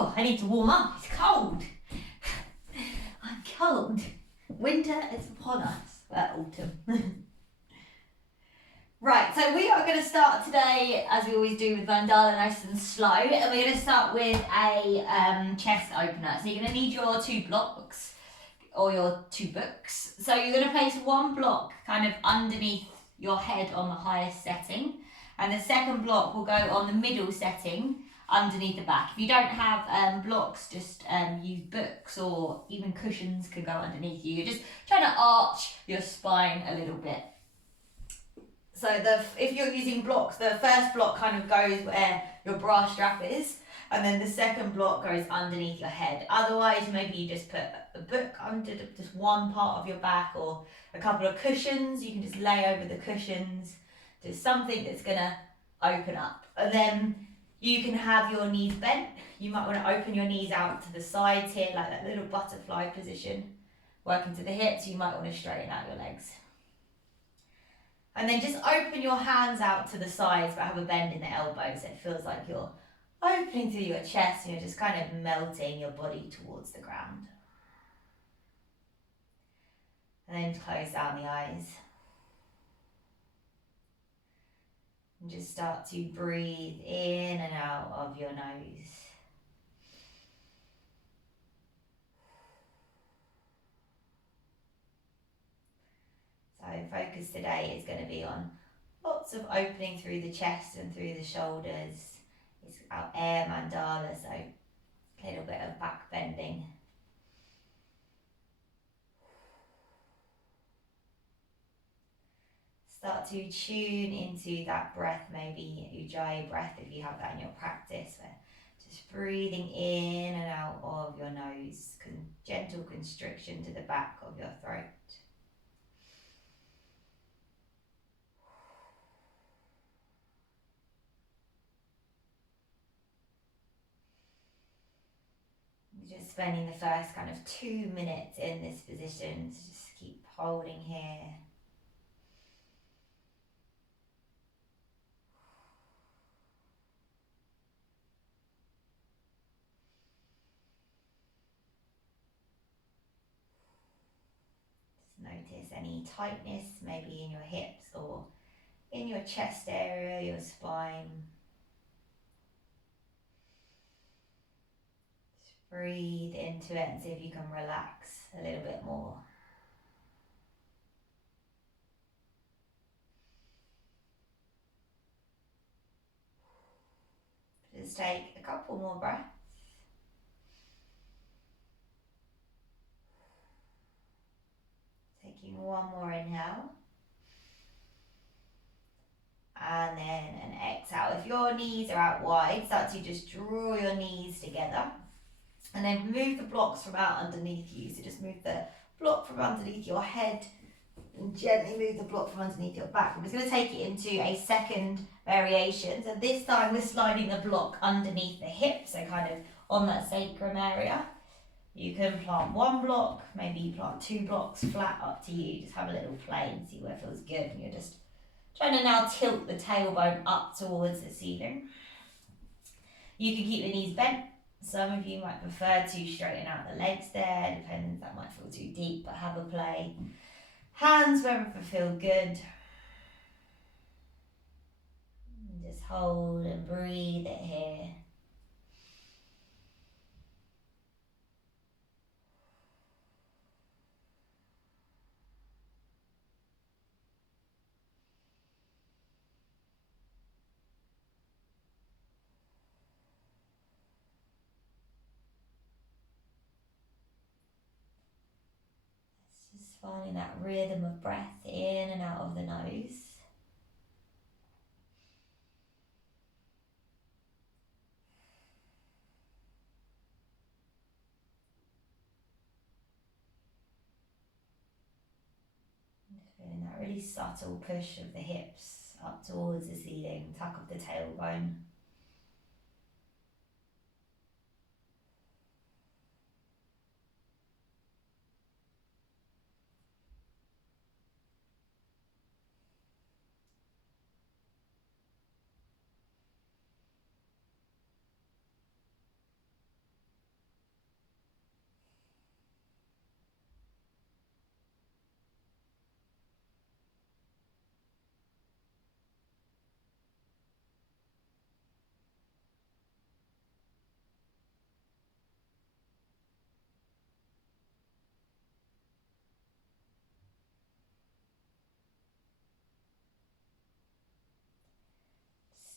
Oh, I need to warm up. It's cold. I'm cold. Winter is upon us. Autumn. Right, so we are going to start today, as we always do with Mandala, nice and slow. And we're going to start with a chest opener. So you're going to need your 2 blocks or your 2 books. So you're going to place 1 block kind of underneath your head on the highest setting. And the second block will go on the middle setting underneath the back. If you don't have blocks, just use books, or even cushions can go underneath you. You're just trying to arch your spine a little bit. So if you're using blocks, the first block kind of goes where your bra strap is, and then the second block goes underneath your head. Otherwise, maybe you just put a book under just one part of your back, or a couple of cushions. You can just lay over the cushions. Just something that's going to open up. And then you can have your knees bent. You might want to open your knees out to the sides here, like that little butterfly position. Working to the hips, you might want to straighten out your legs. And then just open your hands out to the sides, but have a bend in the elbows. So it feels like you're opening through your chest, and you're just kind of melting your body towards the ground. And then close down the eyes. And just start to breathe in and out of your nose. So focus today is going to be on lots of opening through the chest and through the shoulders. It's our air mandala, so a little bit of back bending. Start to tune into that breath, maybe Ujjayi breath if you have that in your practice, where just breathing in and out of your nose, gentle constriction to the back of your throat. Just spending the first kind of 2 minutes in this position, so just keep holding here. Notice any tightness, maybe in your hips or in your chest area, your spine. Just breathe into it and see if you can relax a little bit more. Just take a couple more breaths. Taking one more inhale. And then an exhale. If your knees are out wide, start to just draw your knees together. And then move the blocks from out underneath you. So just move the block from underneath your head and gently move the block from underneath your back. I'm just going to take it into a second variation. So this time we're sliding the block underneath the hips, so kind of on that sacrum area. You can plant 1 block, maybe you plant 2 blocks, flat, up to you. Just have a little play and see where it feels good. And you're just trying to now tilt the tailbone up towards the ceiling. You can keep the knees bent. Some of you might prefer to straighten out the legs there, depends, that might feel too deep, but have a play. Hands wherever feel good. And just hold and breathe it here. Just finding that rhythm of breath in and out of the nose. Feeling that really subtle push of the hips up towards the ceiling, tuck of the tailbone.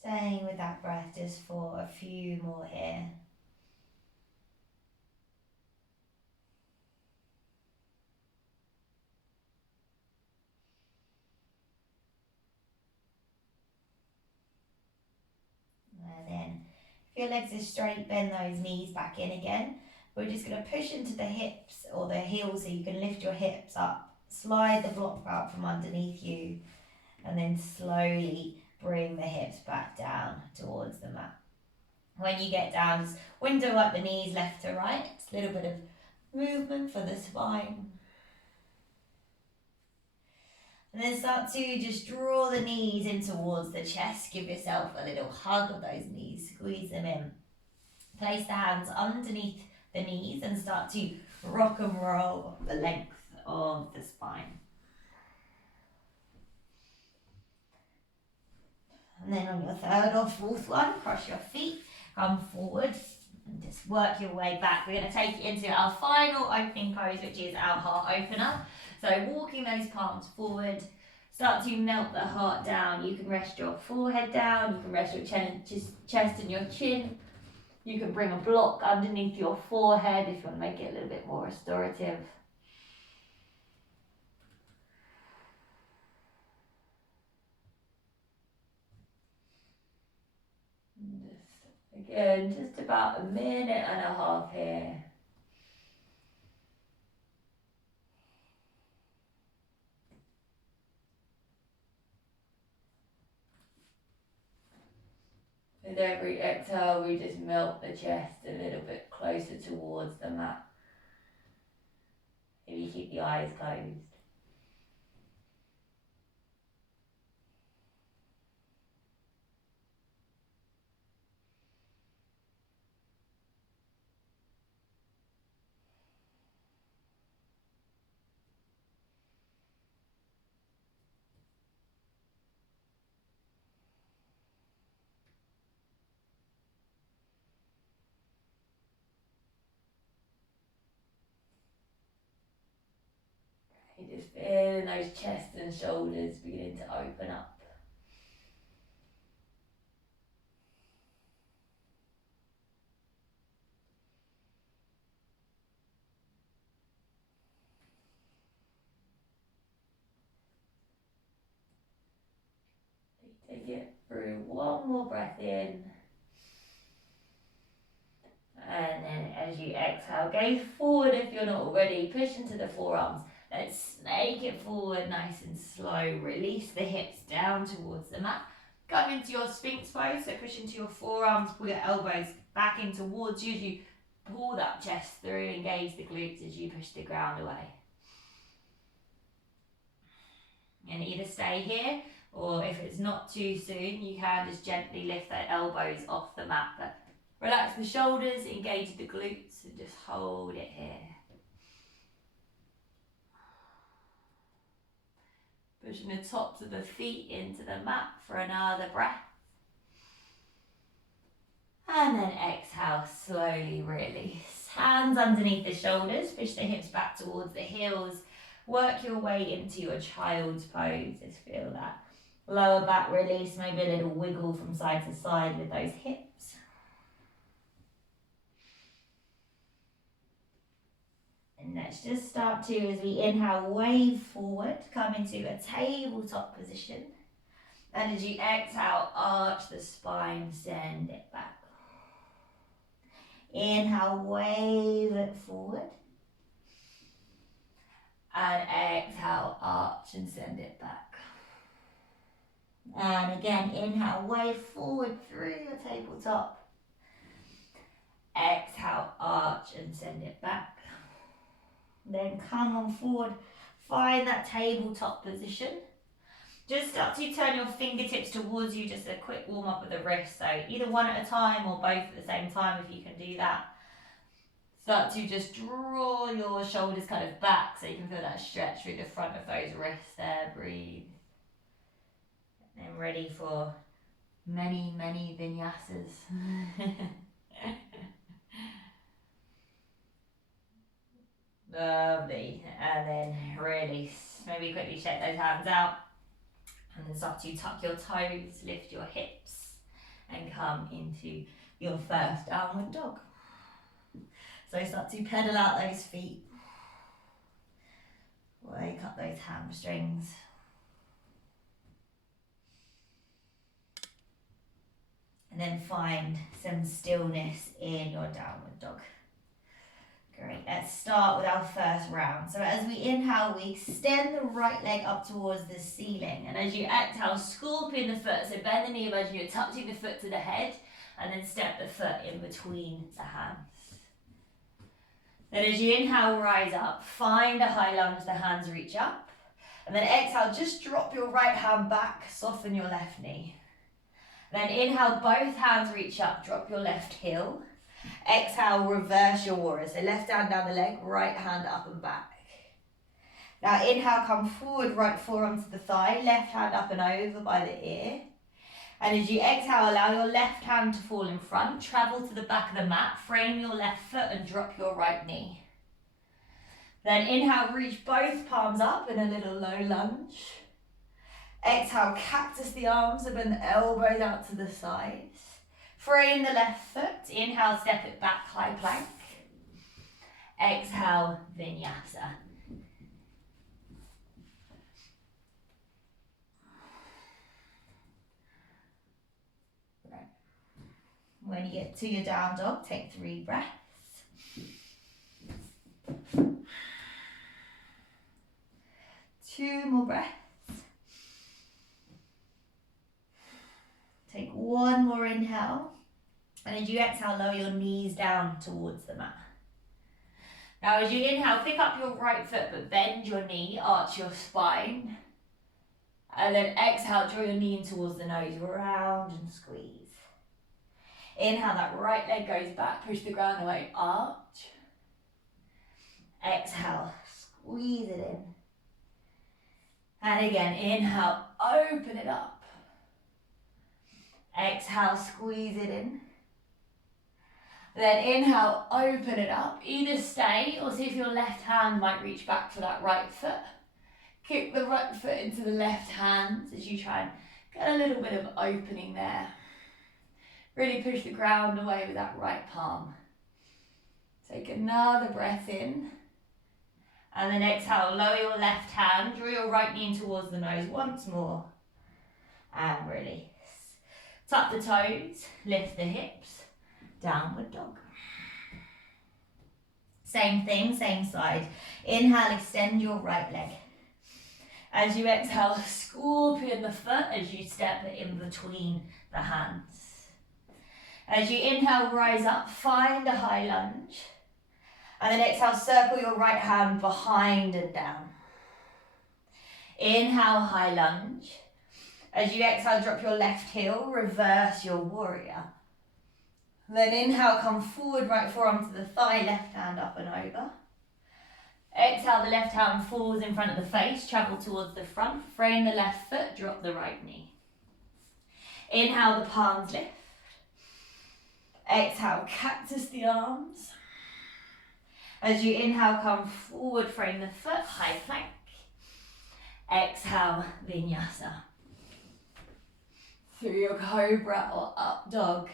Staying with that breath just for a few more here. And then, if your legs are straight, bend those knees back in again. We're just going to push into the hips or the heels so you can lift your hips up. Slide the block out from underneath you, and then slowly bring the hips back down towards the mat. When you get down, just window up the knees left to right. It's a little bit of movement for the spine. And then start to just draw the knees in towards the chest. Give yourself a little hug of those knees. Squeeze them in. Place the hands underneath the knees and start to rock and roll the length of the spine. And then on your third or fourth one, cross your feet, come forward and just work your way back. We're going to take it into our final opening pose, which is our heart opener. So walking those palms forward, start to melt the heart down. You can rest your forehead down, you can rest your chest and your chin. You can bring a block underneath your forehead if you want to make it a little bit more restorative. Again, just about a minute and a half here. With every exhale, we just melt the chest a little bit closer towards the mat. If you keep the eyes closed. You just feel those chest and shoulders beginning to open up. Take it through one more breath in. And then as you exhale, gaze forward if you're not already. Push into the forearms. Let's snake it forward nice and slow. Release the hips down towards the mat. Come into your Sphinx pose. So push into your forearms, pull your elbows back in towards you as you pull that chest through. Engage the glutes as you push the ground away. And either stay here, or if it's not too soon, you can just gently lift the elbows off the mat. But relax the shoulders, engage the glutes, and just hold it here. Pushing the tops of the feet into the mat for another breath. And then exhale, slowly release. Hands underneath the shoulders, push the hips back towards the heels. Work your way into your child's pose. Just feel that lower back release, maybe a little wiggle from side to side with those hips. And let's just start to, as we inhale, wave forward, come into a tabletop position. And as you exhale, arch the spine, send it back. Inhale, wave it forward. And exhale, arch and send it back. And again, inhale, wave forward through your tabletop. Exhale, arch and send it back. Then come on forward, find that tabletop position. Just start to turn your fingertips towards you, just a quick warm up of the wrist. So either one at a time or both at the same time if you can do that. Start to just draw your shoulders kind of back so you can feel that stretch through the front of those wrists there. Breathe. And ready for many, many vinyasas. Lovely. And then release. Maybe quickly shake those hands out. And then start to tuck your toes, lift your hips. and come into your first downward dog. So start to pedal out those feet. Wake up those hamstrings. And then find some stillness in your downward dog. Great, let's start with our first round. So as we inhale, we extend the right leg up towards the ceiling. And as you exhale, scorpion the foot. So bend the knee, imagine you're touching the foot to the head, and then step the foot in between the hands. Then as you inhale, rise up, find a high lunge, the hands reach up. And then exhale, just drop your right hand back, soften your left knee. Then inhale, both hands reach up, drop your left heel. Exhale, reverse your warrior. So left hand down the leg, right hand up and back. Now inhale, come forward, right forearm to the thigh, left hand up and over by the ear. And as you exhale, allow your left hand to fall in front, travel to the back of the mat, frame your left foot and drop your right knee. Then inhale, reach both palms up in a little low lunge. Exhale, cactus the arms and bend the elbows out to the sides. Frame the left foot. Inhale, step it back, high plank. Exhale, vinyasa. Right. When you get to your down dog, take 3 breaths. Two more breaths. Take one more inhale, and as you exhale, lower your knees down towards the mat. Now as you inhale, pick up your right foot, but bend your knee, arch your spine, and then exhale, draw your knee in towards the nose, round and squeeze. Inhale, that right leg goes back, push the ground away, arch. Exhale, squeeze it in. And again, inhale, open it up. Exhale, squeeze it in. Then inhale, open it up. Either stay or see if your left hand might reach back for that right foot. Kick the right foot into the left hand as you try and get a little bit of opening there. Really push the ground away with that right palm. Take another breath in. And then exhale, lower your left hand, draw your right knee in towards the nose once more. And release. Tuck the toes, lift the hips, downward dog. Same thing, same side. Inhale, extend your right leg. As you exhale, scorpion the foot as you step it in between the hands. As you inhale, rise up, find a high lunge. And then exhale, circle your right hand behind and down. Inhale, high lunge. As you exhale, drop your left heel, reverse your warrior. Then inhale, come forward, right forearm to the thigh, left hand up and over. Exhale, the left hand falls in front of the face, travel towards the front, frame the left foot, drop the right knee. Inhale, the palms lift. Exhale, cactus the arms. As you inhale, come forward, frame the foot, high plank. Exhale, vinyasa. Through your cobra or up dog.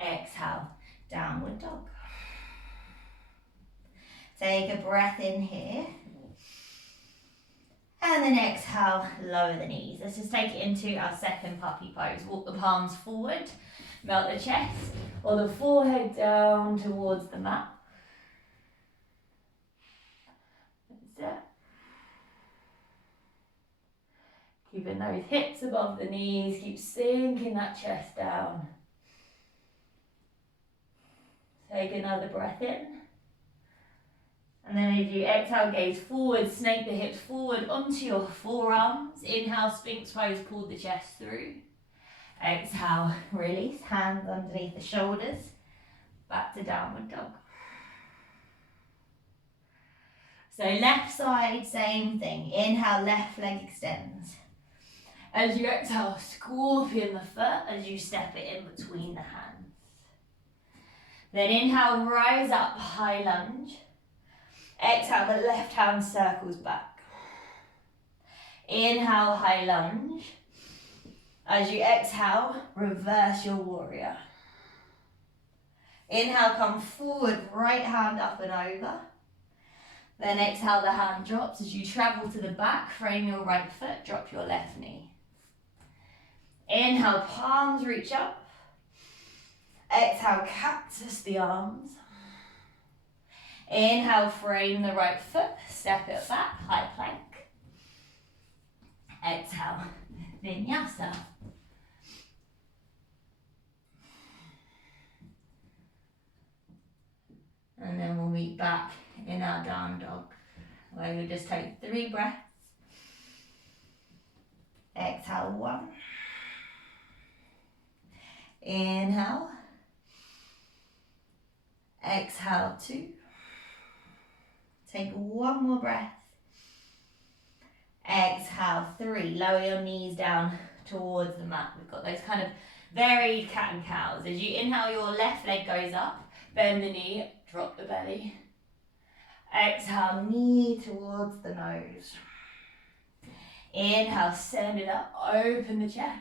Exhale, downward dog. Take a breath in here. And then exhale, lower the knees. Let's just take it into our second puppy pose. Walk the palms forward, melt the chest, or the forehead down towards the mat. That's it. Keeping those hips above the knees, keep sinking that chest down. Take another breath in. And then as you exhale, gaze forward, snake the hips forward onto your forearms. Inhale, Sphinx pose, pull the chest through. Exhale, release, hands underneath the shoulders. Back to downward dog. So left side, same thing. Inhale, left leg extends. As you exhale, scorpion the foot as you step it in between the hands. Then inhale, rise up, high lunge. Exhale, the left hand circles back. Inhale, high lunge. As you exhale, reverse your warrior. Inhale, come forward, right hand up and over. Then exhale, the hand drops. As you travel to the back, frame your right foot, drop your left knee. Inhale, palms reach up. Exhale, cactus the arms. Inhale, frame the right foot, step it back, high plank. Exhale, vinyasa. And then we'll meet back in our down dog, where you just take 3 breaths. Exhale, 1. Inhale. Exhale, 2. Take 1 more breath. Exhale, 3. Lower your knees down towards the mat. We've got those kind of varied cat and cows. As you inhale, your left leg goes up, bend the knee, drop the belly. Exhale, knee towards the nose. Inhale, send it up, open the chest.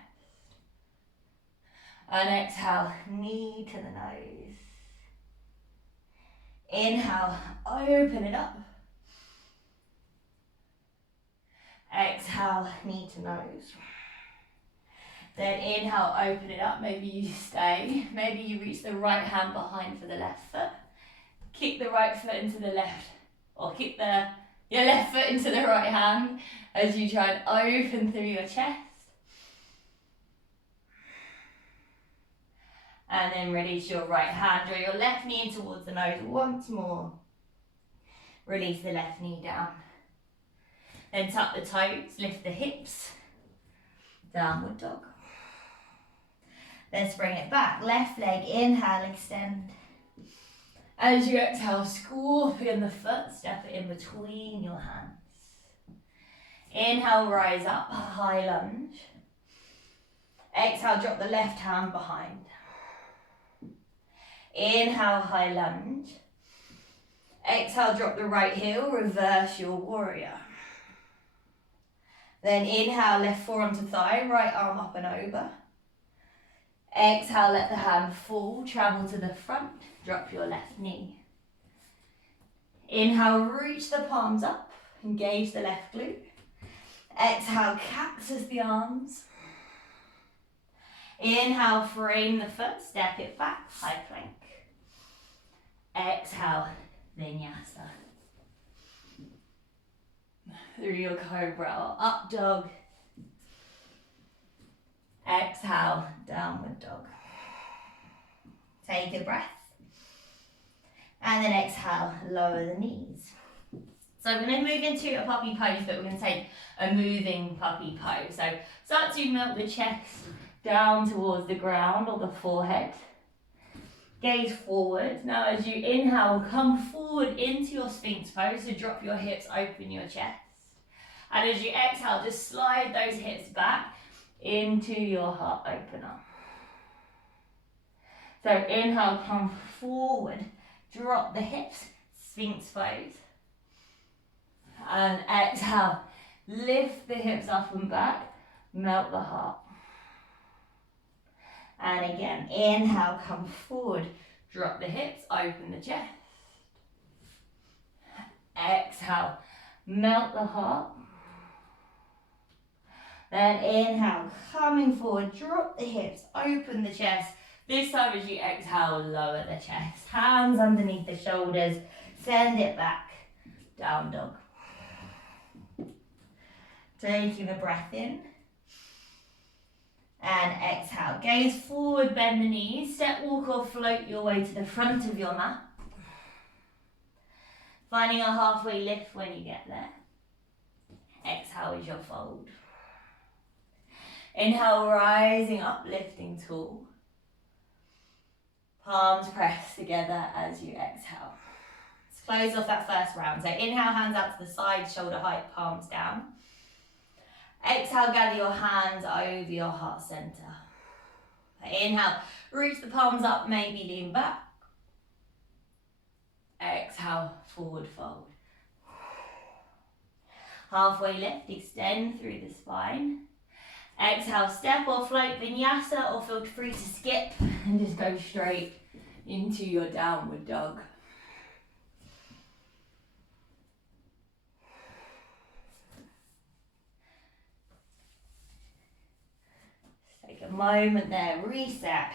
And exhale, knee to the nose. Inhale, open it up. Exhale, knee to nose. Then inhale, open it up. Maybe you stay. Maybe you reach the right hand behind for the left foot. Kick the right foot into the left. Or kick your left foot into the right hand as you try and open through your chest. And then release your right hand. Draw your left knee in towards the nose once more. Release the left knee down. Then tuck the toes, lift the hips. Downward dog. Let's bring it back. Left leg, inhale, extend. As you exhale, scorpion the foot, step it in between your hands. Inhale, rise up, high lunge. Exhale, drop the left hand behind. Inhale, high lunge. Exhale, drop the right heel, reverse your warrior. Then inhale, left forearm to thigh, right arm up and over. Exhale, let the hand fall, travel to the front, drop your left knee. Inhale, reach the palms up, engage the left glute. Exhale, cactus the arms. Inhale, frame the foot, step it back, high plank. Exhale, vinyasa. Through your cobra, up dog. Exhale, downward dog. Take a breath. And then exhale, lower the knees. So we're going to move into a puppy pose, but we're going to take a moving puppy pose. So start to melt the chest down towards the ground or the forehead. Gaze forward. Now as you inhale, come forward into your Sphinx pose. So drop your hips, open your chest. And as you exhale, just slide those hips back into your heart opener. So inhale, come forward, drop the hips, Sphinx pose. And exhale, lift the hips up and back, melt the heart. And again, inhale, come forward, drop the hips, open the chest. Exhale, melt the heart. Then inhale, coming forward, drop the hips, open the chest. This time as you exhale, lower the chest. Hands underneath the shoulders, send it back, down dog. Taking a breath in. And exhale, gaze forward, bend the knees, step, walk or float your way to the front of your mat. Finding a halfway lift when you get there. Exhale is your fold. Inhale, rising up, lifting tall. Palms press together as you exhale. Let's close off that first round. So inhale, hands out to the side, shoulder height, palms down. Exhale, gather your hands over your heart center. Inhale, reach the palms up, maybe lean back. Exhale, forward fold. Halfway lift, extend through the spine. Exhale, step or float vinyasa, or feel free to skip and just go straight into your downward dog. Take a moment there, reset.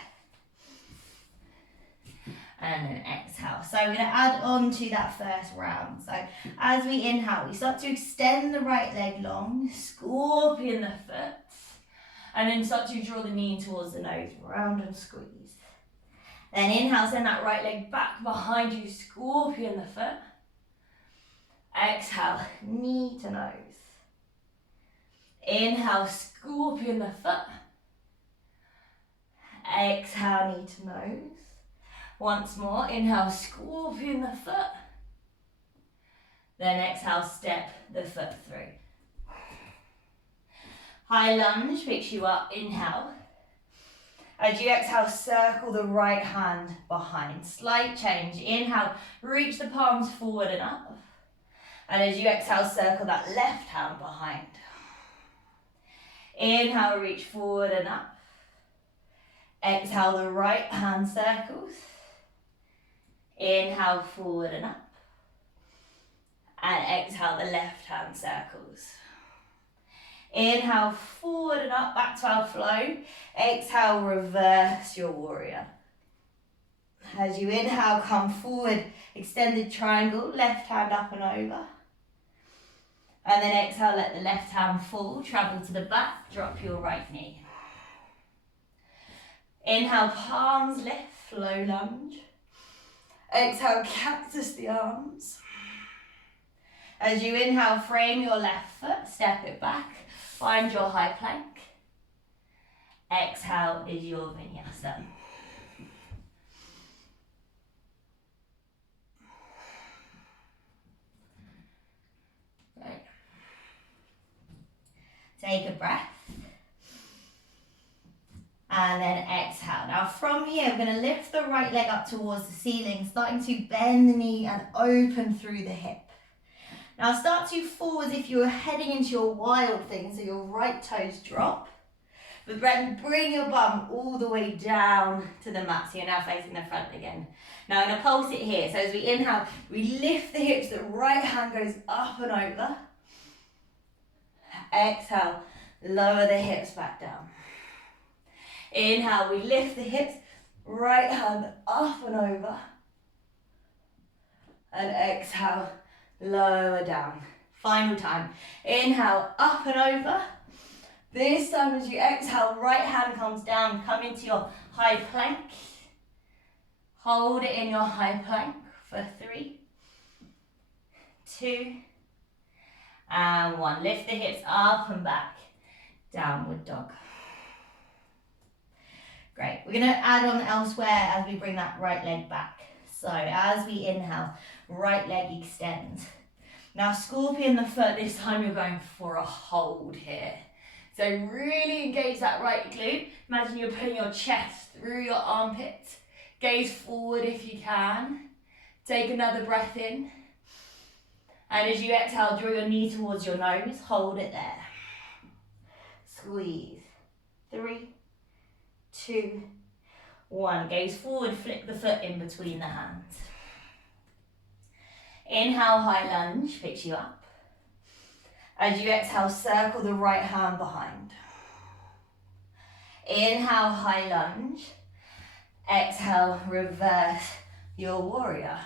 And then exhale. So we're going to add on to that first round. So as we inhale, we start to extend the right leg long, scorpion the foot, and then start to draw the knee towards the nose, round and squeeze. Then inhale, send that right leg back behind you, scorpion the foot. Exhale, knee to nose. Inhale, scorpion the foot. Exhale, knee to nose. Once more, inhale, scorpion the foot. Then exhale, step the foot through. High lunge picks you up, inhale. As you exhale, circle the right hand behind. Slight change, inhale, reach the palms forward and up. And as you exhale, circle that left hand behind. Inhale, reach forward and up. Exhale, the right hand circles. Inhale, forward and up. And exhale, the left hand circles. Inhale, forward and up, back to our flow. Exhale, reverse your warrior. As you inhale, come forward, extended triangle, left hand up and over. And then exhale, let the left hand fall, travel to the back, drop your right knee. Inhale, palms lift, flow lunge. Exhale, cactus the arms. As you inhale, frame your left foot, step it back, find your high plank. Exhale is your vinyasa. Great. Take a breath. And then exhale. Now from here, we're going to lift the right leg up towards the ceiling, starting to bend the knee and open through the hip. Now start to fall as if you were heading into your wild thing, so your right toes drop. But then bring your bum all the way down to the mat, so you're now facing the front again. Now I'm going to pulse it here. So as we inhale, we lift the hips, the right hand goes up and over. Exhale, lower the hips back down. Inhale, we lift the hips, right hand up and over. And exhale, lower down. Final time. Inhale, up and over. This time as you exhale, right hand comes down, come into your high plank. Hold it in your high plank for 3, 2, and 1. Lift the hips up and back. Downward dog. Great. We're going to add on elsewhere as we bring that right leg back. So as we inhale, right leg extends. Now scorpion the foot, this time you're going for a hold here. So really engage that right glute. Imagine you're putting your chest through your armpits. Gaze forward if you can. Take another breath in. And as you exhale, draw your knee towards your nose. Hold it there. Squeeze. 3, 2, 1. Gaze forward, flick the foot in between the hands. Inhale, high lunge, picks you up. As you exhale, circle the right hand behind. Inhale, high lunge. Exhale, reverse your warrior.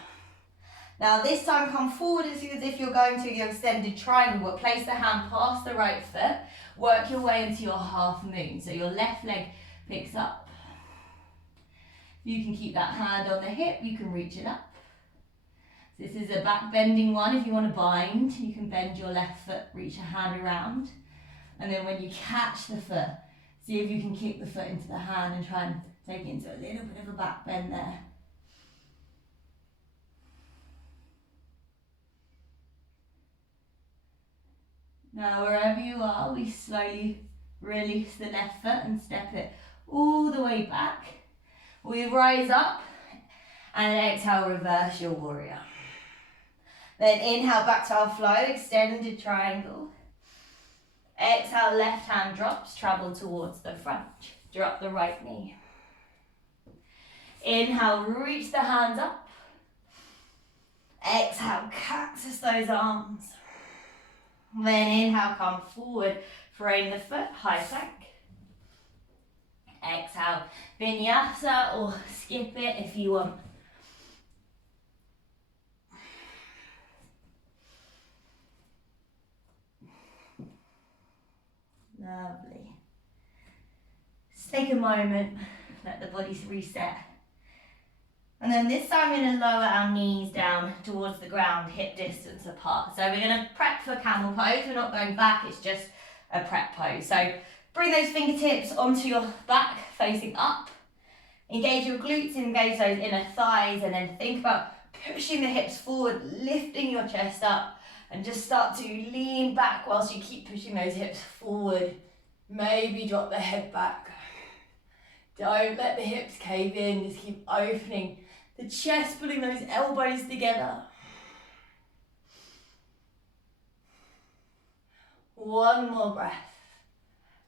Now this time come forward as if you're going to your extended triangle, but place the hand past the right foot. Work your way into your half moon. So your left leg picks up. You can keep that hand on the hip, you can reach it up. This is a back bending one. If you want to bind, you can bend your left foot, reach a hand around. And then when you catch the foot, see if you can kick the foot into the hand and try and take it into a little bit of a back bend there. Now wherever you are, we slowly release the left foot and step it all the way back. We rise up and exhale, reverse your warrior. Then inhale back to our flow, extended triangle. Exhale, left hand drops, travel towards the front. Drop the right knee. Inhale, reach the hands up. Exhale, cactus those arms. Then inhale, come forward, frame the foot, high plank. Exhale, vinyasa or skip it if you want. Lovely. Just take a moment, let the body reset. And then this time we're going to lower our knees down towards the ground, hip distance apart. So we're going to prep for camel pose. We're not going back, it's just a prep pose. So bring those fingertips onto your back, facing up. Engage your glutes, engage those inner thighs, and then think about pushing the hips forward, lifting your chest up, and just start to lean back whilst you keep pushing those hips forward. Maybe drop the head back. Don't let the hips cave in, just keep opening the chest, pulling those elbows together. One more breath.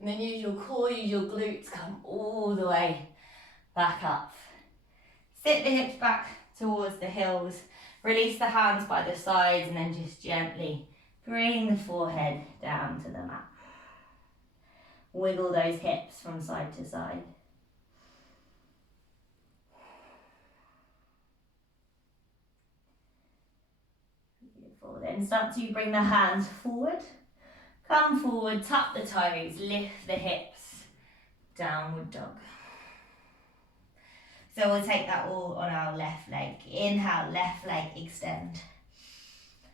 And then use your core, use your glutes, come all the way back up. Sit the hips back towards the heels. Release the hands by the sides and then just gently bring the forehead down to the mat. Wiggle those hips from side to side. Beautiful. Then start to bring the hands forward. Come forward, tuck the toes, lift the hips. Downward dog. So we'll take that all on our left leg. Inhale, left leg, extend.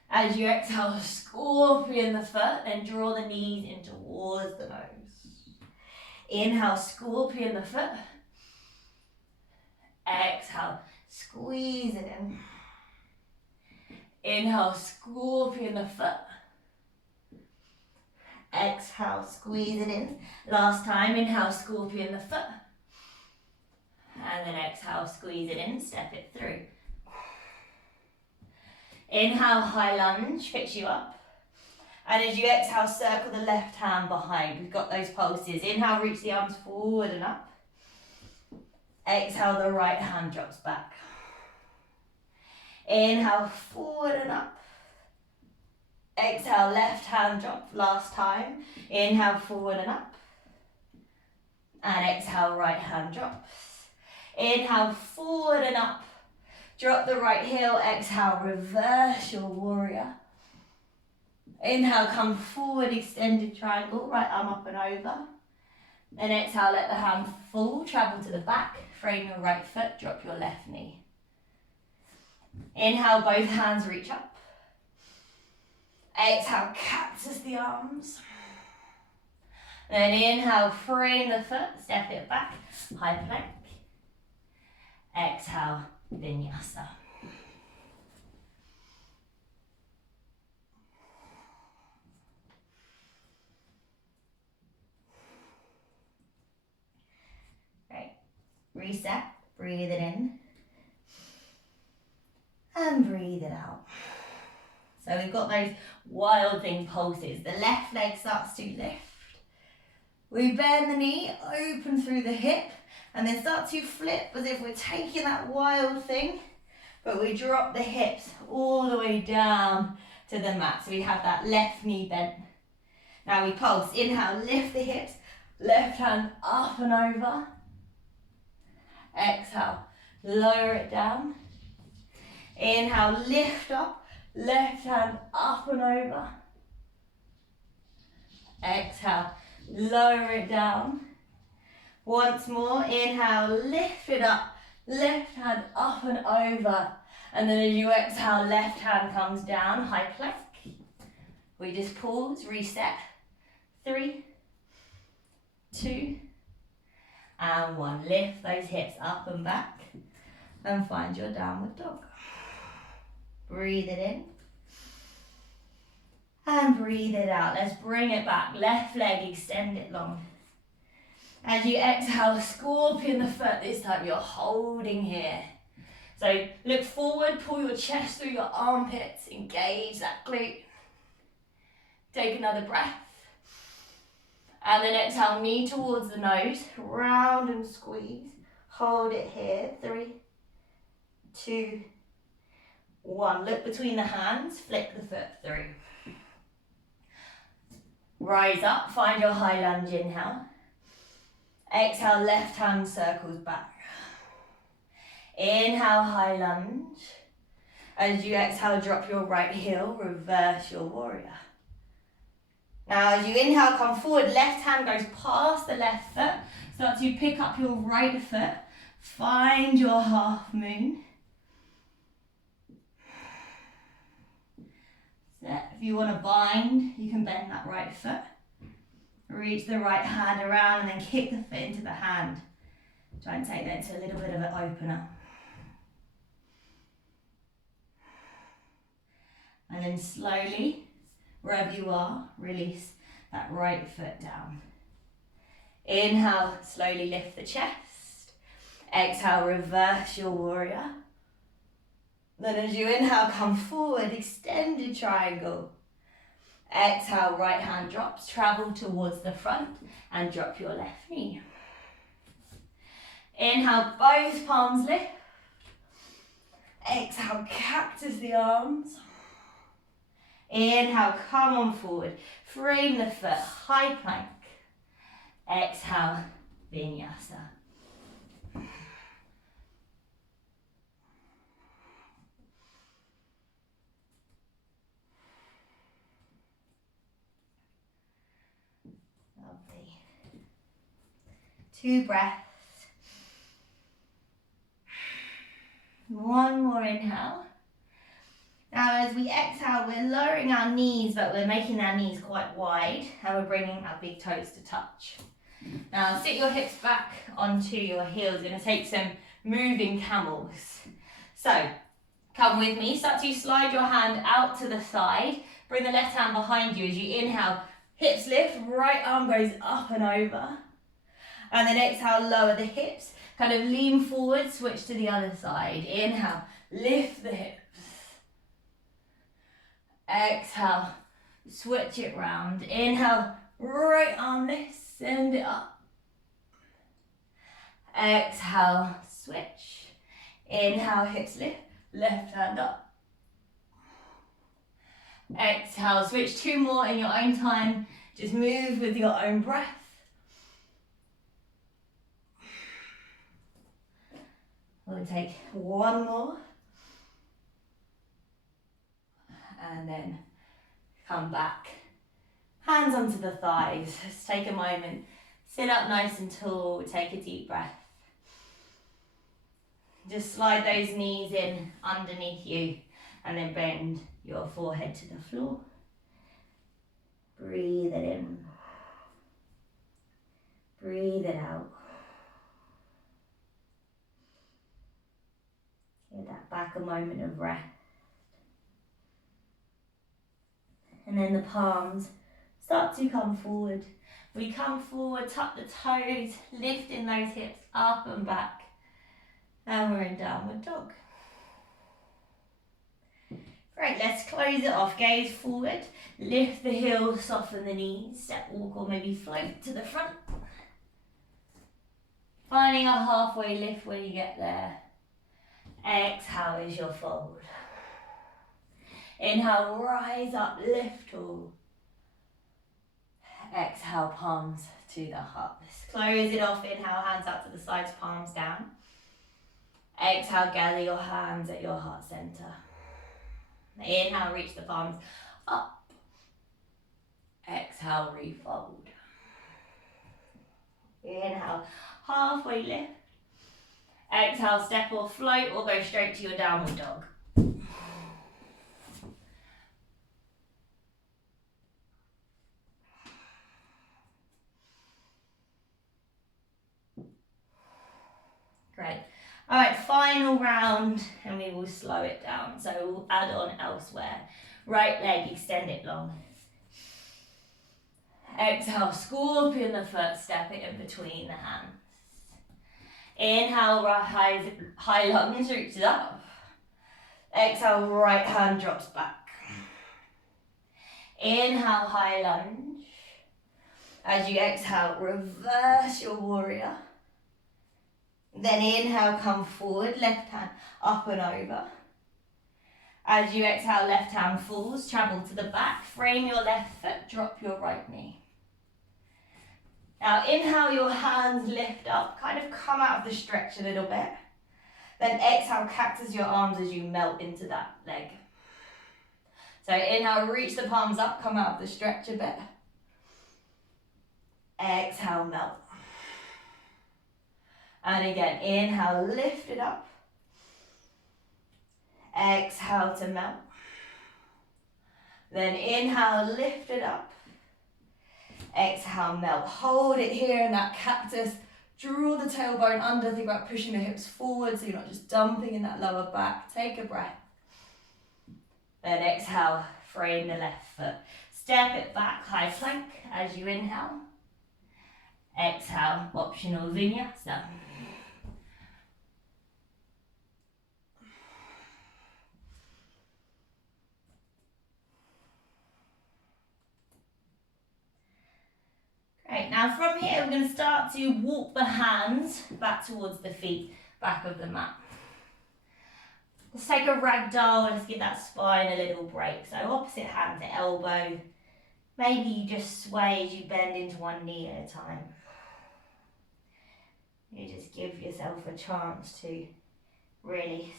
As you exhale, scorpion the foot, then draw the knees in towards the nose. Inhale, scorpion the foot. Exhale, squeeze it in. Inhale, scorpion the foot. Exhale, squeeze it in. Last time, inhale, scorpion the foot. And then exhale, squeeze it in, step it through. Inhale, high lunge, fix you up. And as you exhale, circle the left hand behind. We've got those pulses. Inhale, reach the arms forward and up. Exhale, the right hand drops back. Inhale, forward and up. Exhale, left hand drop, last time. Inhale, forward and up. And exhale, right hand drops. Inhale, forward and up. Drop the right heel. Exhale, reverse your warrior. Inhale, come forward, extended triangle, right arm up and over. Then exhale, let the hand fall, travel to the back, frame your right foot, drop your left knee. Inhale, both hands reach up. Exhale, cactus the arms. Then inhale, frame the foot, step it back, high plank. Exhale, vinyasa. Great. Reset, breathe it in. And breathe it out. So we've got those wild thing pulses. The left leg starts to lift. We bend the knee, open through the hip, and then start to flip as if we're taking that wild thing, but we drop the hips all the way down to the mat. So we have that left knee bent. Now we pulse. Inhale, lift the hips, left hand up and over. Exhale, lower it down. Inhale, lift up, left hand up and over. Exhale, lower it down. Once more, inhale, lift it up, left hand up and over. And then as you exhale, left hand comes down, high plank. We just pause, reset. 3, 2, and 1. Lift those hips up and back and find your downward dog. Breathe it in. And breathe it out. Let's bring it back. Left leg, extend it long. As you exhale, scorpion the foot. This time you're holding here. So look forward, pull your chest through your armpits, engage that glute. Take another breath. And then exhale, knee towards the nose, round and squeeze. Hold it here, 3, 2, 1. Look between the hands, flick the foot through. Rise up, find your high lunge, inhale. Exhale, left hand circles back. Inhale, high lunge. As you exhale, drop your right heel, reverse your warrior. Now as you inhale, come forward, left hand goes past the left foot. Start to pick up your right foot. Find your half moon. So if you want to bind, you can bend that right foot. Reach the right hand around and then kick the foot into the hand. Try and take that into a little bit of an opener. And then slowly, wherever you are, release that right foot down. Inhale, slowly lift the chest. Exhale, reverse your warrior. Then as you inhale, come forward, extended triangle. Exhale, right hand drops, travel towards the front and drop your left knee. Inhale, both palms lift. Exhale, cactus the arms. Inhale, come on forward. Frame the foot, high plank. Exhale, vinyasa. Lovely. 2 breaths. One more inhale. Now as we exhale, we're lowering our knees, but we're making our knees quite wide and we're bringing our big toes to touch. Now sit your hips back onto your heels. You're going to take some moving camels. So come with me, start to slide your hand out to the side. Bring the left hand behind you as you inhale. Hips lift, right arm goes up and over. And then exhale, lower the hips. Kind of lean forward, switch to the other side. Inhale, lift the hips. Exhale, switch it round. Inhale, right arm lifts, send it up. Exhale, switch. Inhale, hips lift, left hand up. Exhale, switch 2 more in your own time. Just move with your own breath. We'll take 1 more. And then come back. Hands onto the thighs. Just take a moment. Sit up nice and tall. Take a deep breath. Just slide those knees in underneath you and then bend your forehead to the floor. Breathe it in. Breathe it out. Give that back a moment of rest. And then the palms start to come forward. We come forward, tuck the toes, lifting those hips up and back. And we're in downward dog. Great, let's close it off. Gaze forward, lift the heels, soften the knees, step walk or maybe float to the front. Finding a halfway lift when you get there. Exhale is your fold. Inhale, rise up, lift tall. Exhale, palms to the heart. Close it off. Inhale, hands out to the sides, palms down. Exhale, gather your hands at your heart center. Inhale, reach the palms up. Exhale, refold. Inhale, halfway lift. Exhale, step or float or go straight to your downward dog. Great. All right, final round and we will slow it down. So we'll add on elsewhere. Right leg, extend it long. Exhale, scorpion the foot, step it in between the hands. Inhale, right high lunge, reaches up. Exhale, right hand drops back. Inhale, high lunge. As you exhale, reverse your warrior. Then inhale, come forward, left hand up and over. As you exhale, left hand falls, travel to the back, frame your left foot, drop your right knee. Now inhale, your hands lift up, kind of come out of the stretch a little bit. Then exhale, cactus your arms as you melt into that leg. So inhale, reach the palms up, come out of the stretch a bit. Exhale, melt. And again, inhale, lift it up. Exhale to melt. Then inhale, lift it up. Exhale, melt. Hold it here in that cactus. Draw the tailbone under. Think about pushing the hips forward so you're not just dumping in that lower back. Take a breath. Then exhale, frame the left foot. Step it back, high plank as you inhale. Exhale, optional vinyasa. Great, now from here we're going to start to walk the hands back towards the feet, back of the mat. Let's take a ragdoll and let's give that spine a little break. So opposite hand to elbow. Maybe you just sway as you bend into one knee at a time. You just give yourself a chance to release.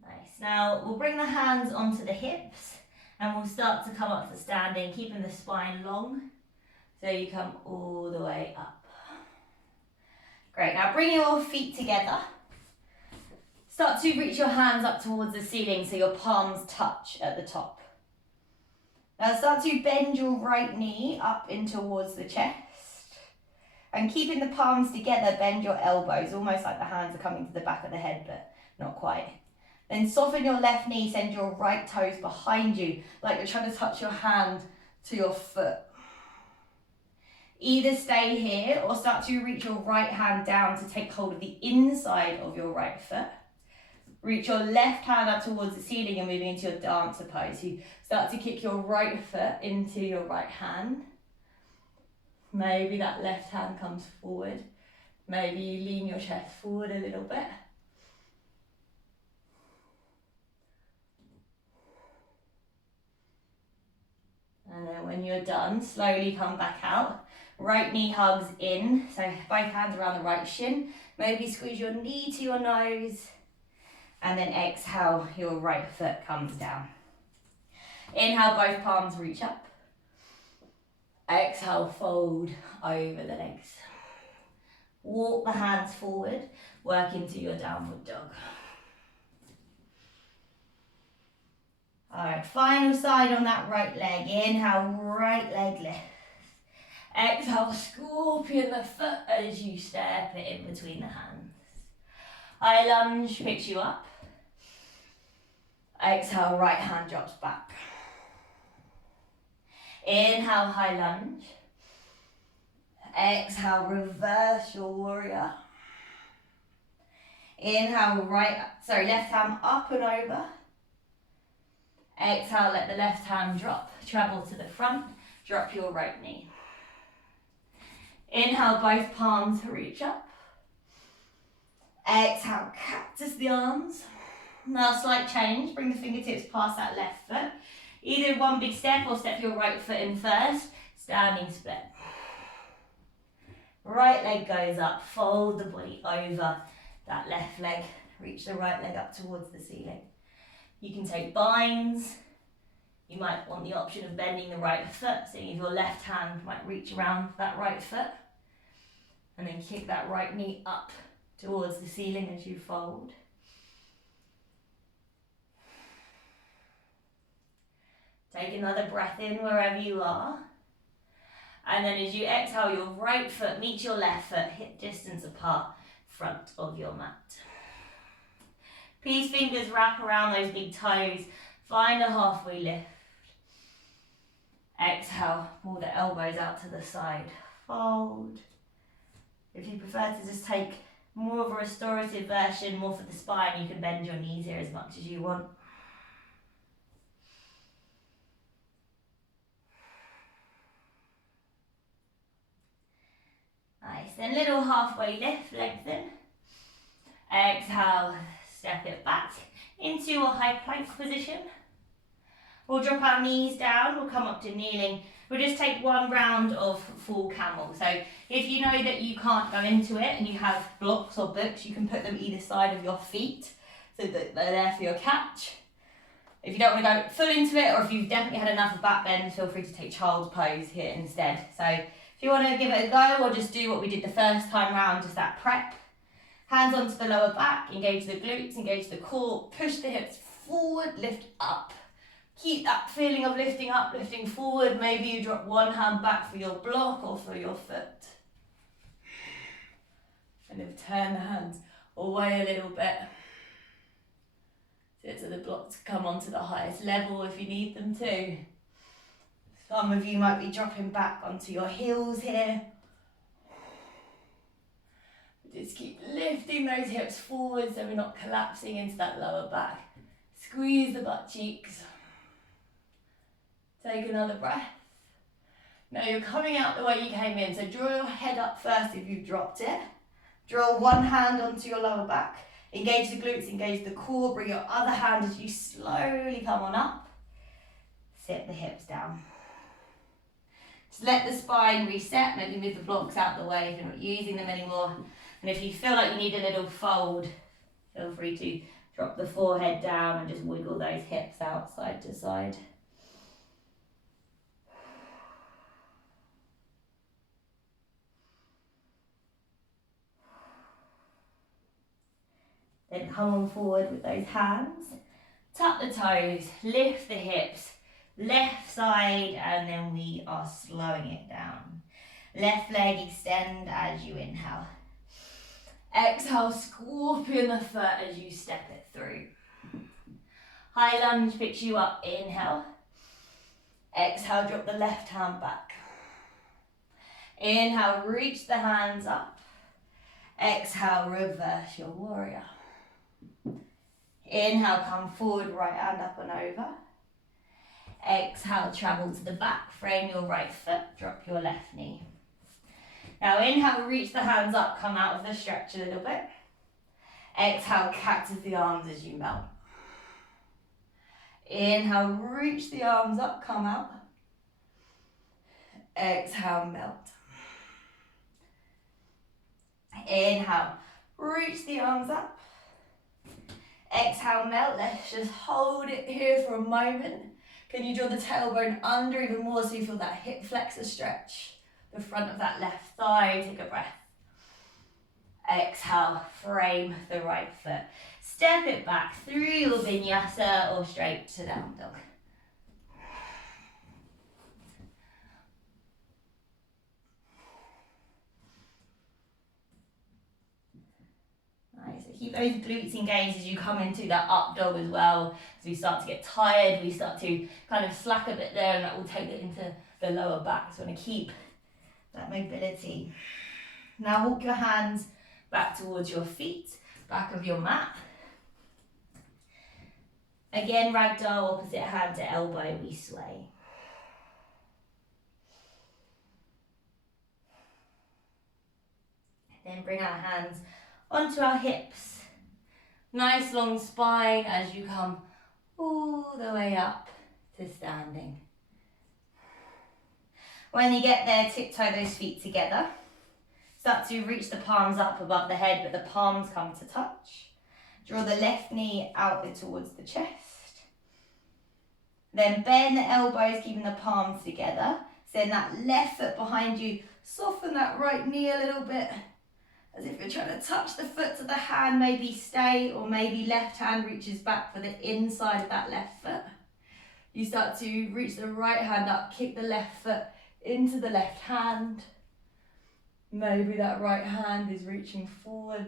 Nice. Now we'll bring the hands onto the hips and we'll start to come up to standing, keeping the spine long. So you come all the way up. Great, now bring your feet together. Start to reach your hands up towards the ceiling so your palms touch at the top. Now start to bend your right knee up in towards the chest. And keeping the palms together, bend your elbows, almost like the hands are coming to the back of the head, but not quite. Then soften your left knee, send your right toes behind you, like you're trying to touch your hand to your foot. Either stay here or start to reach your right hand down to take hold of the inside of your right foot. Reach your left hand up towards the ceiling and moving into your dancer pose. You start to kick your right foot into your right hand. Maybe that left hand comes forward. Maybe you lean your chest forward a little bit. And then when you're done, slowly come back out. Right knee hugs in, so both hands around the right shin. Maybe squeeze your knee to your nose. And then exhale, your right foot comes down. Inhale, both palms reach up. Exhale, fold over the legs. Walk the hands forward, work into your downward dog. All right, final side on that right leg. Inhale, right leg lifts. Exhale, scorpion the foot as you step it in between the hands. High lunge, picks you up. Exhale, right hand drops back. Inhale, high lunge. Exhale, reverse your warrior. Inhale, left hand up and over. Exhale, let the left hand drop. Travel to the front, drop your right knee. Inhale, both palms reach up. Exhale, cactus the arms. Now slight change, bring the fingertips past that left foot. Either one big step or step your right foot in first. Standing split. Right leg goes up, fold the body over that left leg. Reach the right leg up towards the ceiling. You can take binds. You might want the option of bending the right foot, so your left hand might reach around that right foot. And then kick that right knee up towards the ceiling as you fold. Take another breath in wherever you are. And then as you exhale, your right foot meets your left foot, hip distance apart, front of your mat. Peace fingers wrap around those big toes. Find a halfway lift. Exhale, pull the elbows out to the side. Fold. If you prefer to just take More of a restorative version, more for the spine. You can bend your knees here as much as you want. Nice, then little halfway lift, lengthen. Exhale, step it back into a high plank position. We'll drop our knees down, we'll come up to kneeling. We'll just take one round of full camel. So if you know that you can't go into it and you have blocks or books, you can put them either side of your feet so that they're there for your catch. If you don't want to go full into it, or if you've definitely had enough of back bends, feel free to take child's pose here instead. So if you want to give it a go, or just do what we did the first time round, just that prep. Hands onto the lower back, engage the glutes, engage the core, push the hips forward, lift up. Keep that feeling of lifting up, lifting forward. Maybe you drop one hand back for your block or for your foot. And then turn the hands away a little bit. So the blocks come onto the highest level if you need them to. Some of you might be dropping back onto your heels here. Just keep lifting those hips forward so we're not collapsing into that lower back. Squeeze the butt cheeks. Take another breath. Now you're coming out the way you came in, so draw your head up first if you've dropped it. Draw one hand onto your lower back. Engage the glutes, engage the core. Bring your other hand as you slowly come on up. Sit the hips down. Just let the spine reset. Maybe move the blocks out the way if you're not using them anymore. And if you feel like you need a little fold, feel free to drop the forehead down and just wiggle those hips out side to side. Then come on forward with those hands. Tuck the toes, lift the hips, left side, and then we are slowing it down. Left leg extend as you inhale. Exhale, scorpion the foot as you step it through. High lunge picks you up, inhale. Exhale, drop the left hand back. Inhale, reach the hands up. Exhale, reverse your warrior. Inhale, come forward, right hand up and over. Exhale, travel to the back, frame your right foot, drop your left knee. Now inhale, reach the hands up, come out of the stretch a little bit. Exhale, cactus the arms as you melt. Inhale, reach the arms up, come out. Exhale, melt. Inhale, reach the arms up. Exhale, melt. Let's just hold it here for a moment. Can you draw the tailbone under even more so you feel that hip flexor stretch? The front of that left thigh, take a breath. Exhale, frame the right foot. Step it back through your vinyasa or straight to down dog. Nice, so keep those glutes engaged as you come into that up dog as well. As we start to get tired, we start to kind of slack a bit there, and that will take it into the lower back. So we want to keep that mobility. Now walk your hands back towards your feet, back of your mat. Again, ragdoll, opposite hand to elbow, we sway. Then bring our hands onto our hips. Nice long spine as you come all the way up to standing. When you get there, tiptoe those feet together. Start to reach the palms up above the head, but the palms come to touch. Draw the left knee out towards the chest. Then bend the elbows, keeping the palms together. Send that left foot behind you. Soften that right knee a little bit. As if you're trying to touch the foot to the hand, maybe stay, or maybe left hand reaches back for the inside of that left foot. You start to reach the right hand up, kick the left foot into the left hand. Maybe that right hand is reaching forward.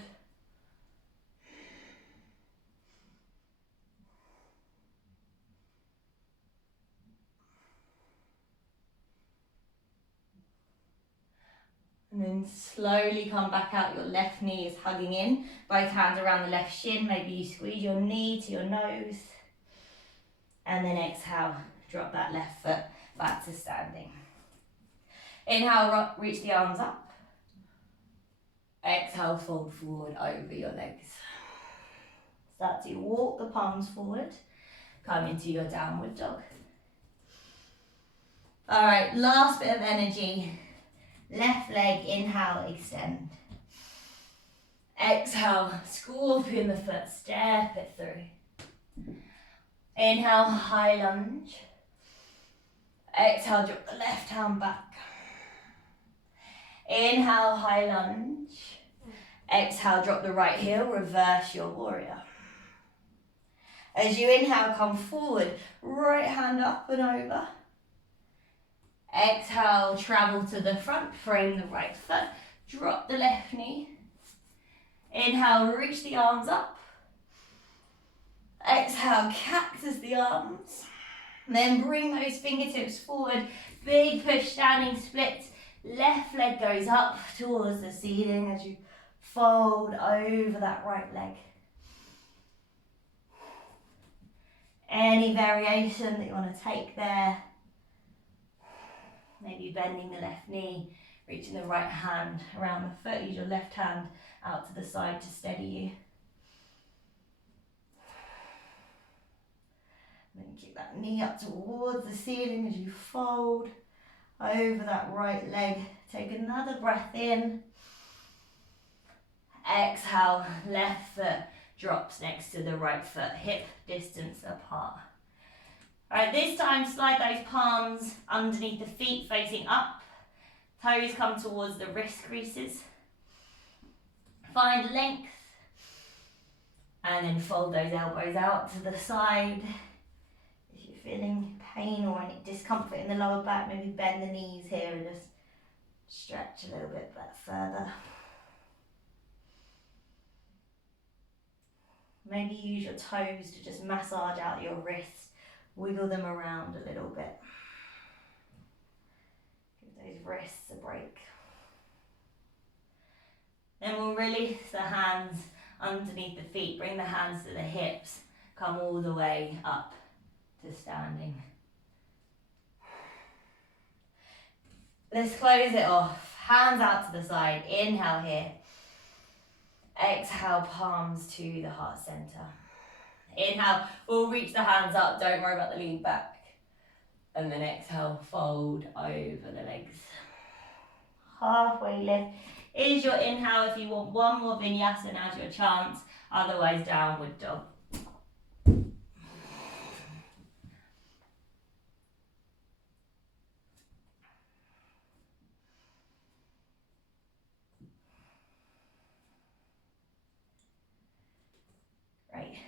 And then slowly come back out. Your left knee is hugging in. Both hands around the left shin. Maybe you squeeze your knee to your nose. And then exhale, drop that left foot back to standing. Inhale, reach the arms up. Exhale, fold forward over your legs. Start to walk the palms forward. Come into your downward dog. All right, last bit of energy. Left leg, inhale, extend. Exhale, scorpion the foot, step it through. Inhale, high lunge. Exhale, drop the left hand back. Inhale, high lunge. Exhale, drop the right heel, reverse your warrior. As you inhale, come forward, right hand up and over. Exhale, travel to the front, frame the right foot, drop the left knee. Inhale, reach the arms up. Exhale, cactus the arms. Then bring those fingertips forward, big push, standing split. Left leg goes up towards the ceiling as you fold over that right leg. Any variation that you want to take there. Maybe bending the left knee, reaching the right hand around the foot. Use your left hand out to the side to steady you. Then kick that knee up towards the ceiling as you fold over that right leg. Take another breath in. Exhale, left foot drops next to the right foot, hip distance apart. All right, this time slide those palms underneath the feet facing up. Toes come towards the wrist creases. Find length. And then fold those elbows out to the side. If you're feeling pain or any discomfort in the lower back, maybe bend the knees here and just stretch a little bit back further. Maybe use your toes to just massage out your wrists. Wiggle them around a little bit. Give those wrists a break. Then we'll release the hands underneath the feet. Bring the hands to the hips. Come all the way up to standing. Let's close it off. Hands out to the side. Inhale here. Exhale, palms to the heart center. Inhale, we'll reach the hands up. Don't worry about the lean back. And then exhale, fold over the legs. Halfway lift is your inhale. If you want one more vinyasa as your chance. Otherwise, downward dog. Great.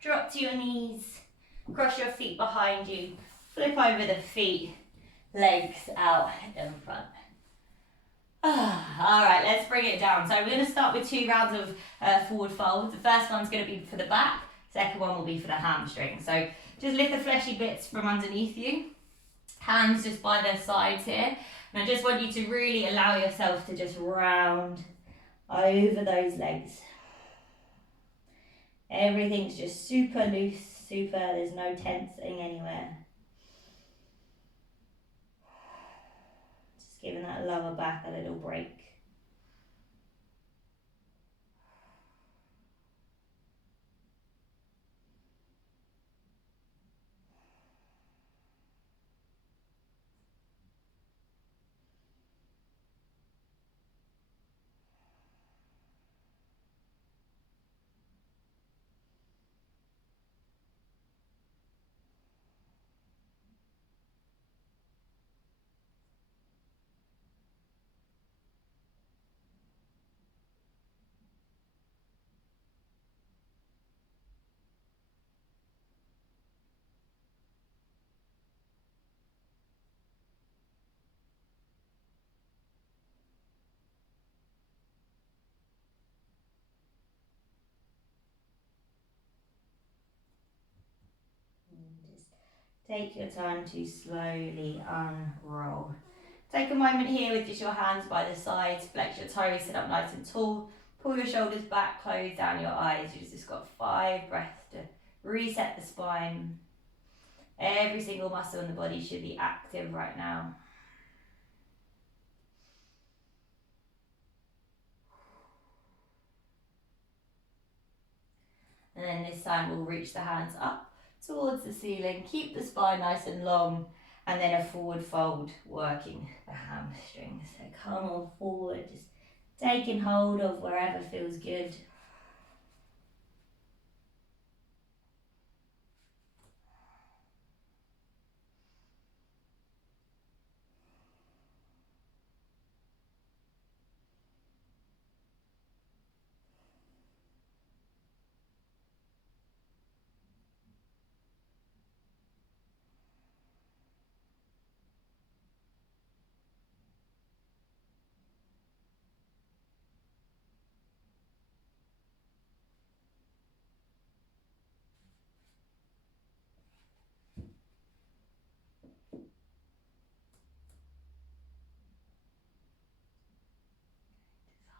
Drop to your knees, cross your feet behind you, flip over the feet, legs out in front. All right, let's bring it down. So we're going to start with 2 rounds of forward fold. The first one's going to be for the back, second one will be for the hamstring. So just lift the fleshy bits from underneath you, hands just by their sides here. And I just want you to really allow yourself to just round over those legs. Everything's just super loose, there's no tensing anywhere. Just giving that lower back a little break. Take your time to slowly unroll Take a moment here with just your hands by the sides, flex your toes, sit up nice and tall, pull your shoulders back, close down your eyes. You've just got 5 breaths to reset the spine. Every single muscle in the body should be active right now. And then this time we'll reach the hands up towards the ceiling, keep the spine nice and long, and then a forward fold, working the hamstrings. So come on forward, just taking hold of wherever feels good.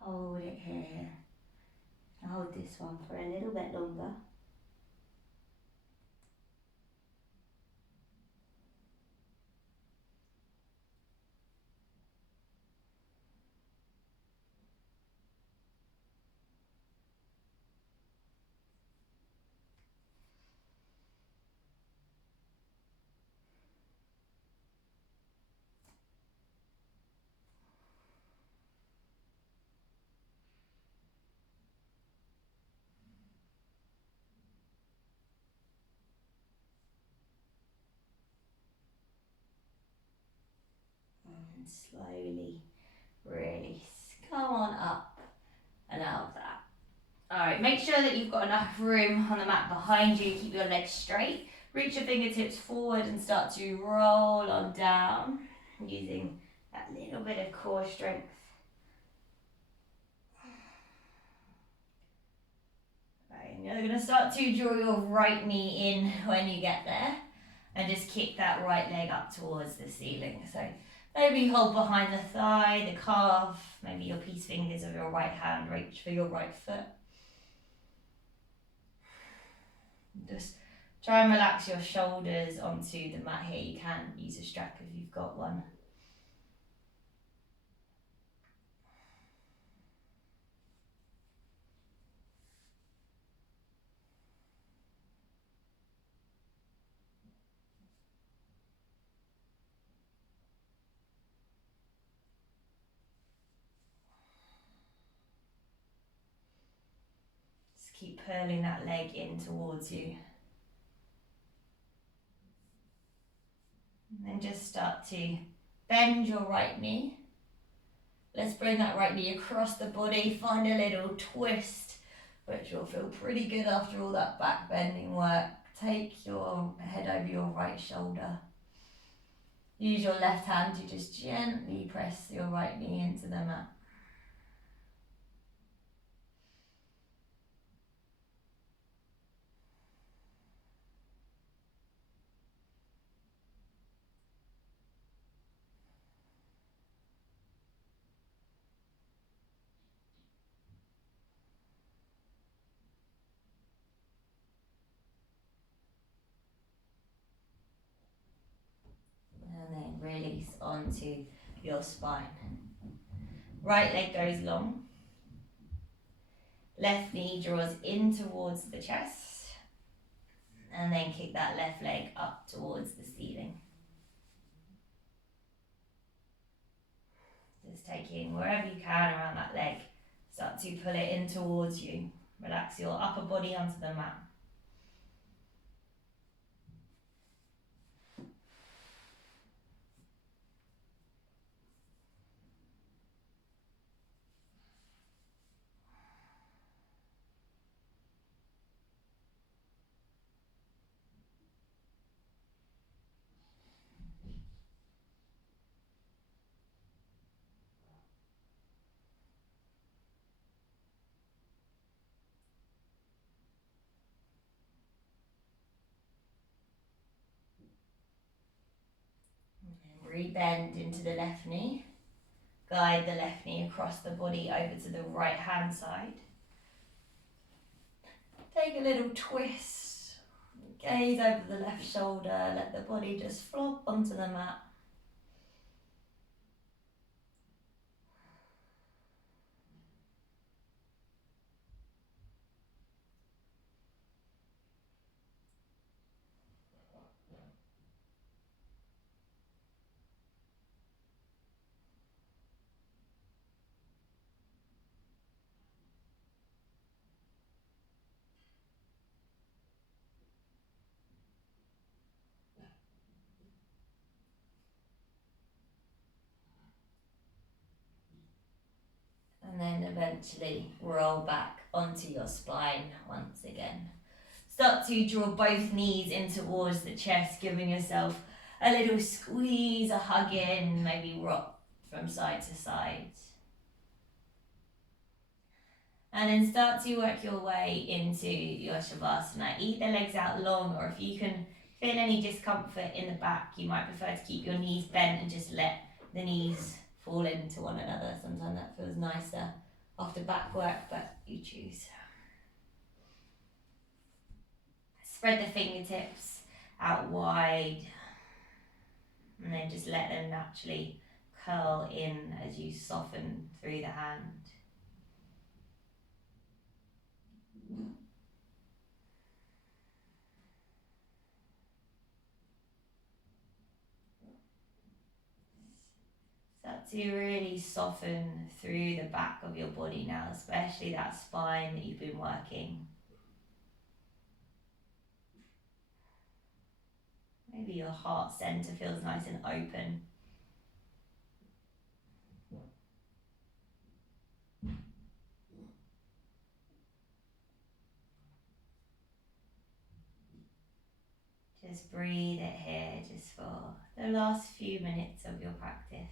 Hold it here. Hold this one for a little bit longer. And slowly release. Come on up and out of that. Alright, make sure that you've got enough room on the mat behind you. Keep your legs straight. Reach your fingertips forward and start to roll on down using that little bit of core strength. Right, and you're going to start to draw your right knee in when you get there and just kick that right leg up towards the ceiling. So maybe hold behind the thigh, the calf, maybe your peace fingers of your right hand reach for your right foot. Just try and relax your shoulders onto the mat here. You can use a strap if you've got one. Just keep pulling that leg in towards you. And then just start to bend your right knee. Let's bring that right knee across the body. Find a little twist, which will feel pretty good after all that back bending work. Take your head over your right shoulder. Use your left hand to just gently press your right knee into the mat. And then release onto your spine. Right leg goes long. Left knee draws in towards the chest. And then kick that left leg up towards the ceiling. Just taking wherever you can around that leg. Start to pull it in towards you. Relax your upper body onto the mat. Re-bend into the left knee. Guide the left knee across the body over to the right hand side. Take a little twist. Gaze over the left shoulder. Let the body just flop onto the mat. And then eventually roll back onto your spine once again. Start to draw both knees in towards the chest, giving yourself a little squeeze, a hug in, maybe rock from side to side. And then start to work your way into your Shavasana. Eat the legs out long, or if you can feel any discomfort in the back, you might prefer to keep your knees bent and just let the knees fall into one another. Sometimes that feels nicer after back work, but you choose. Spread the fingertips out wide, and then just let them naturally curl in as you soften through the hand. Start to really soften through the back of your body now, especially that spine that you've been working. Maybe your heart center feels nice and open. Just breathe it here just for the last few minutes of your practice.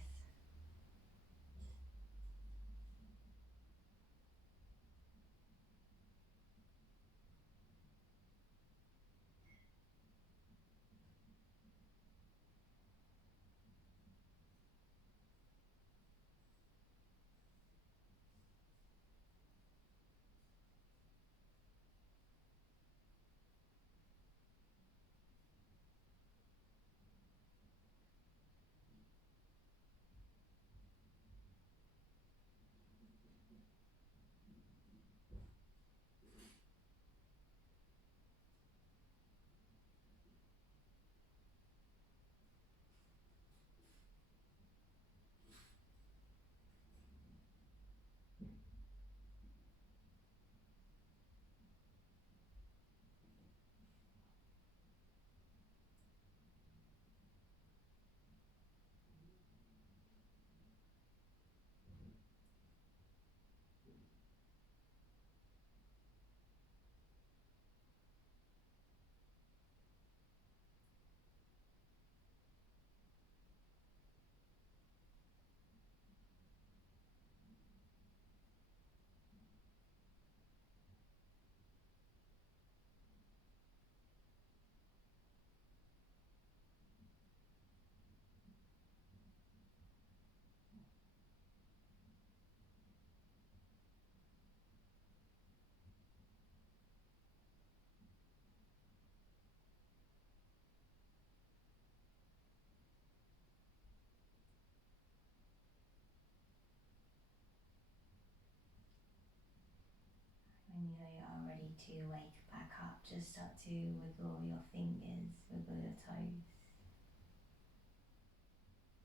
When you know you are ready to wake back up, just start to wiggle your fingers, wiggle your toes.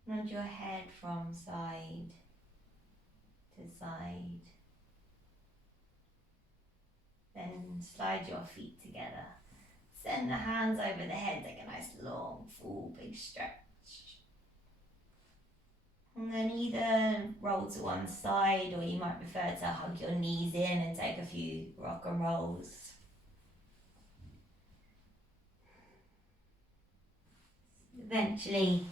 Nod your head from side to side. Then slide your feet together. Send the hands over the head, take a nice long, full, big stretch. And then either roll to one side, or you might prefer to hug your knees in and take a few rock and rolls. Eventually,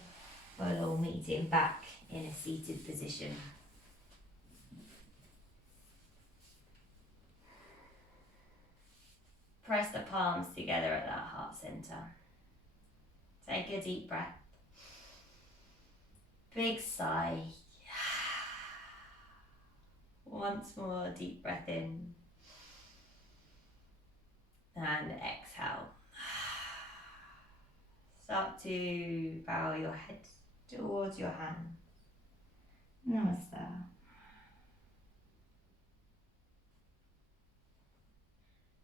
we'll all meeting back in a seated position. Press the palms together at that heart center. Take a deep breath. Big sigh. Once more, deep breath in. And exhale. Start to bow your head towards your hands. Namaste.